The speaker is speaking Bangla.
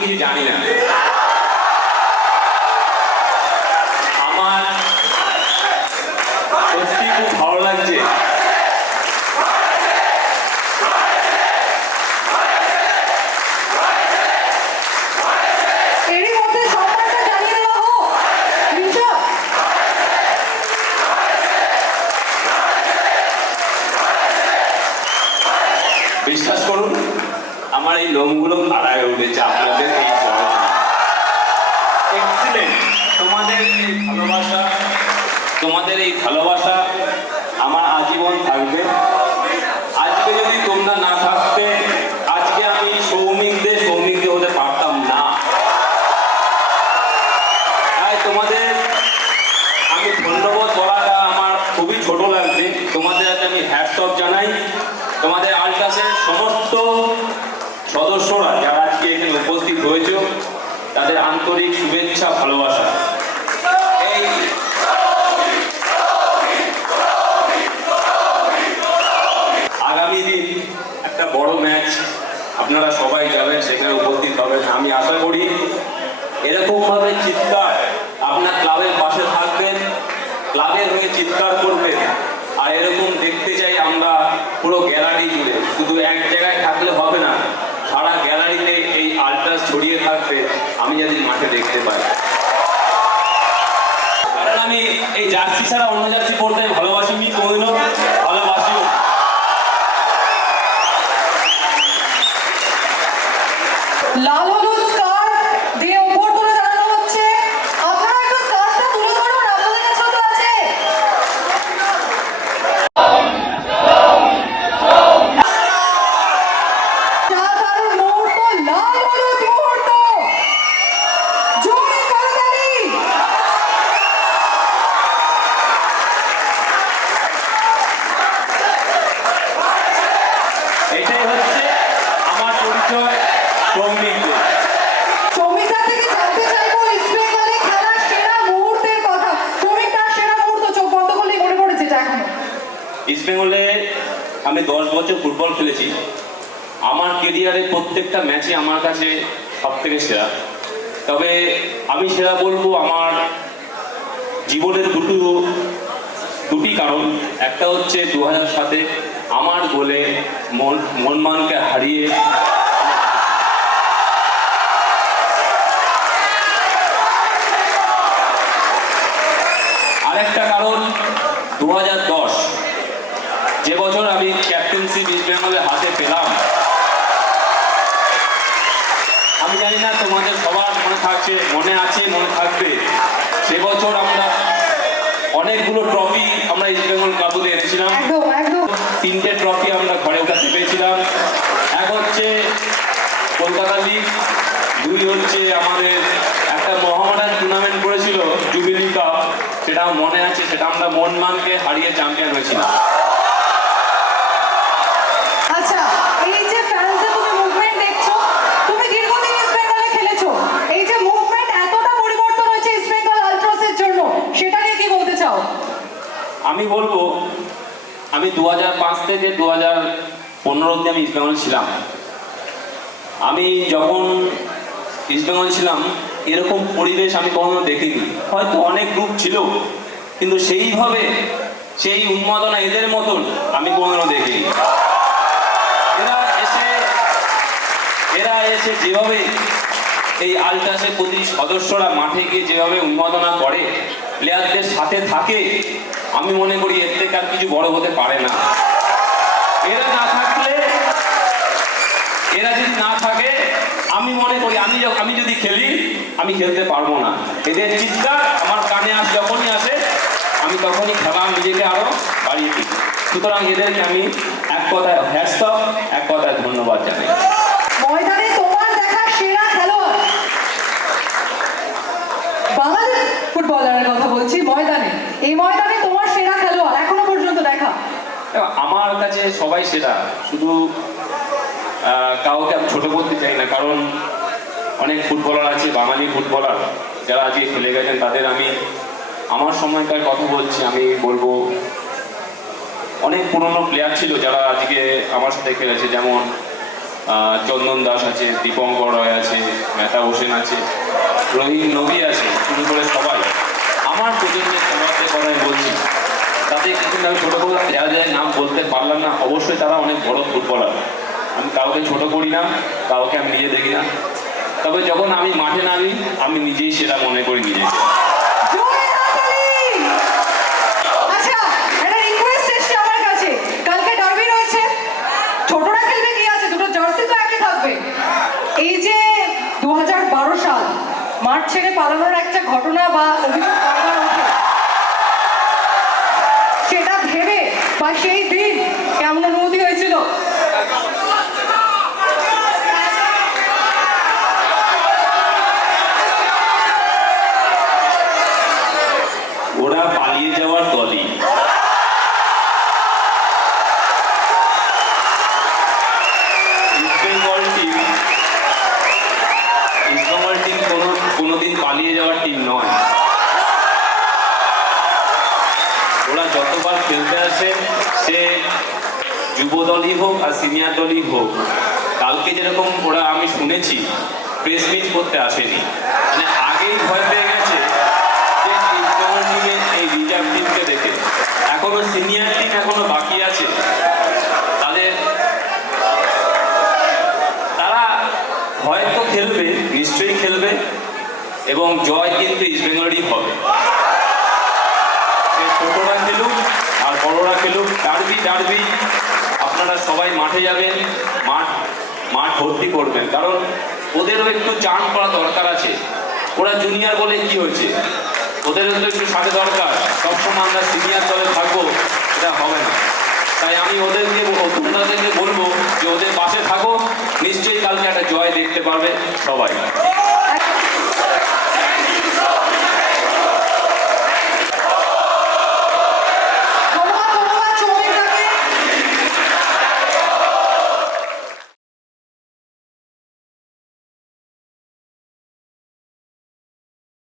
কিছু জানি না। এক্সিলেন্ট তোমাদের এই ভালোবাসা তোমাদের এই ভালোবাসা আমার আজীবন থাকবে। আজকে যদি তোমরা না থাকতে আজকে আমি সৌমিকদের সৌমিকদের হতে পারতাম না তাই তোমাদের আমি ধন্যবাদ বলাটা আমার খুবই ছোট লাগছে তোমাদের আজ আমি হ্যাটস অফ জানাই তোমাদের আলট্রাসের সমস্ত সদস্যরা যারা আজকে এখানে উপস্থিত হয়েছে তাদের আন্তরিক শুভেচ্ছা ভালোবাসা এই আগামী দিন একটা বড় ম্যাচ আপনারা সবাই যাবেন সেখানে উপস্থিত হবেন আমি আশা করি এরকম ভাবে চিৎকার আপনার ক্লাবের পাশে থাকবেন ক্লাবের চিৎকার করবেন আর এরকম দেখতে চাই আমরা পুরো গ্যালারি জুড়ে। শুধু এক জায়গায় থাকলে হবে না, সারা গ্যালারিতে এই আলট্রাস ছড়িয়ে থাকবে, আমি যদি মাঠে দেখতে পাই। আমি এই জার্সি ছাড়া অন্য জার্সি পড়তে ভালোবাসি এখনও ইস্ট বেঙ্গলে আমি দশ বছর ফুটবল খেলেছি। আমার কেরিয়ারে প্রত্যেকটা ম্যাচই আমার কাছে সব থেকে সেরা। তবে আমি সেরা বলব আমার জীবনের দুটো দুটি কারণ। একটা হচ্ছে দু হাজার সাতে আমার গোলে মন মনমানকে হারিয়ে আরেকটা কারণ দু হাজার দশ যে বছর আমি ক্যাপ্টেন্সি ইস্ট বেঙ্গলের হাতে পেলাম আমি জানি না তোমাদের সবার মনে থাকছে মনে আছে মনে থাকবে। সে বছর আমরা অনেকগুলো ট্রফি আমরা ইস্ট বেঙ্গল কাবুতে এনেছিলাম। তিনটে ট্রফি আমরা ঘরে কাছে পেয়েছিলাম এক হচ্ছে কলকাতা লিগ দুই হচ্ছে আমাদের একটা মহামারান টুর্নামেন্ট করেছিল জুবিলি কাপ সেটা মনে আছে সেটা আমরা মনমানকে হারিয়ে চ্যাম্পিয়ন হয়েছিলাম আচ্ছা এই যে ফ্রান্সে তুমি মুভমেন্ট দেখছ তুমি দীর্ঘদিন ইস্ট বেঙ্গলে খেলেছো এই যে মুভমেন্ট এতটা পরিবর্তন হয়েছে ইস্ট বেঙ্গল আলট্রাসের জন্য সেটা নিয়ে কি বলতে চাও আমি বলব আমি দু হাজার পাঁচ থেকে দু হাজার পনেরো অব্দি আমি ইস্টবেঙ্গল ছিলাম। আমি যখন ইস্টবেঙ্গল ছিলাম, এরকম পরিবেশ আমি কখনো দেখিনি। হয়তো অনেক গ্রুপ ছিল, কিন্তু সেইভাবে সেই উন্মাদনা এদের মতন আমি কোনোদিনও দেখিনি। এরা এসে এরা এসে যেভাবে এই আলট্রাসের প্রতি সদস্যরা মাঠে গিয়ে যেভাবে উন্মাদনা করে প্লেয়ারদের সাথে থাকে আমি মনে করি এর থেকে আর কিছু বড় হতে পারে না। এরা না থাকলে, এরা যদি না থাকে, আমি মনে করি আমি আমি যদি খেলি, আমি খেলতে পারব না। এদের চিৎকার আমার কানে আস যখনই আসে, আমি তখনই খেলা নিজেকে আরও বাড়িয়ে দিই। সুতরাং এদেরকে আমি এক কথায় হ্যাটসঅপ এক কথায় ধন্যবাদ জানাই। ফুটবলারের কথা বলছি, ময়দানে। এই ময়দানে তোমার সেরা খেলোয়াড় এখনও পর্যন্ত দেখা দেখো, আমার কাছে সবাই সেটা শুধু কাউকে আমি ছোট করতে চাই না, কারণ অনেক ফুটবলার আছে, বাঙালি ফুটবলার, যারা আজকে খেলে গেছেন, তাদের আমি আমার সময়কার কথা বলছি, আমি বলব, অনেক পুরনো প্লেয়ার ছিল যারা আজকে আমার সাথে খেলেছে, যেমন চন্দন দাস আছে, দীপঙ্কর রয় আছে, মেহতা হোসেন আছে রোহিত নবী আছে, শুরু করে সবাই। আমার প্রজন্মের সমাজের কথা আমি বলছি তাদের কিন্তু আমি ছোটো করে যারা যারা নাম বলতে পারলাম না। অবশ্যই তারা অনেক বড় ফুটবলার। আমি কাউকে ছোট করি না, কাউকে আমি নিজে দেখি না। তবে যখন আমি মাঠে নামি, আমি নিজেই সেটা মনে করি নিজেকে। এই যে দুহাজার বারো সাল, মাঠ ছেড়ে পালানোর একটা ঘটনা বা অভিযোগ সেই দিন কেমন অনুভূতি হয়েছিল ওরা পালিয়ে যাওয়ার দলই ইস্টবেঙ্গল টিম ইস্টবেঙ্গল টিম কোনো কোনোদিন পালিয়ে যাওয়ার টিম নয় ওরা যতবার খেলতে আসে সে যুব দলই হোক আর সিনিয়র দলই হোক, কালকে যেরকম ওরা আমি শুনেছি প্রেস মিট করতে আসেনি। মানে আগেই ভয় পেয়ে গেছে যে ইস্টবেঙ্গল এই রিজার্ভ টিমকে দেখে। এখনও সিনিয়র টিম এখনও বাকি আছে। তাদের তারা হয়তো খেলবে, নিশ্চয়ই খেলবে, এবং জয় কিন্তু ইস্ট ইস্টবেঙ্গলেরই হবে। ছোটরা খেলুক আর বড়রা খেলুক, ডারবি ডারবি। আপনারা সবাই মাঠে যাবেন, মাঠ মাঠ ভর্তি করবেন। কারণ ওদেরও একটু চান করা দরকার আছে। ওরা জুনিয়র বলে কি হয়েছে? ওদেরও তো একটু সাথে দরকার। সবসময় আমরা সিনিয়র দলে থাকব, এটা হবে না। তাই আমি ওদেরকে ওদেরকে বলব যে ওদের পাশে থাকো। নিশ্চয়ই কালকে একটা জয় দেখতে পারবে সবাই।